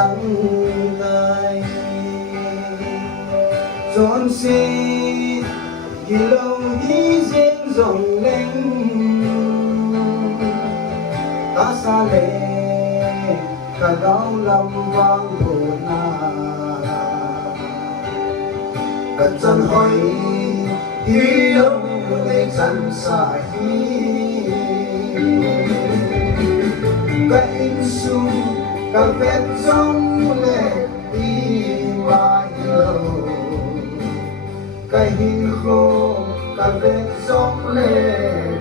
sang gai giòn xì kỳ lâu hi duyên rộng lên ta xa lệ cả gạo lâm vang đồ na cả chân hỏi hi lâu để chân xa hi cả in su cả vết giống lệ đi mà lâu cái hình khô cả vết giống lệ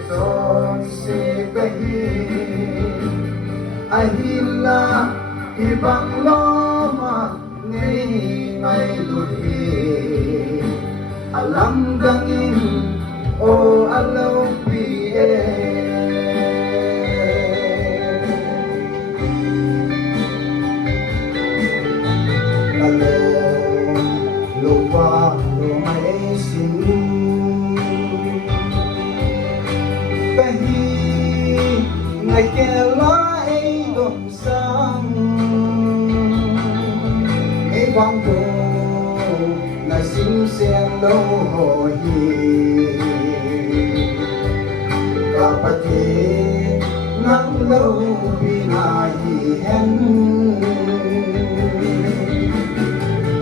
tròn xì cái ai là hi bằng lo mà ngay ngay lụt hi alam gangin o alo pi alo lupa lo mai sin kahi ngày kia lá ấy đom sang ấy vang đồ là xin xem đâu hồi cả bất kỳ nắng lâu vì ngài hen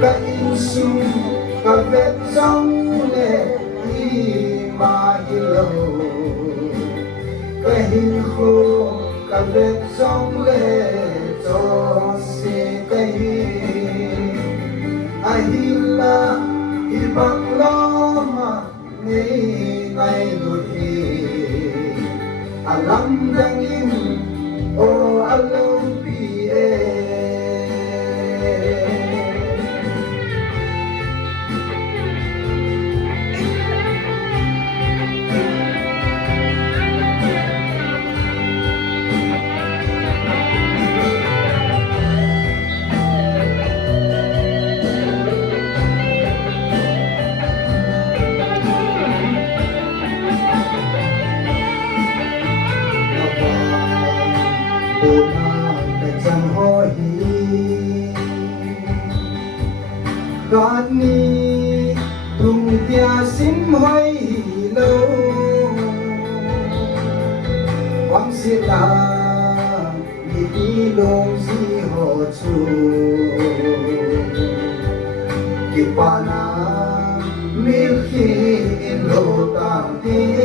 cả in su cả vết trong lệ đi mà lâu cái hình khô cả vết trong lệ cho xe cái ai là hi bằng lo mà ngay ngay lụt hi alam đang in o alo pi con ni tung tia sim hoài lâu quang si la đi lông di hồ chu kipana milki in lo tam ti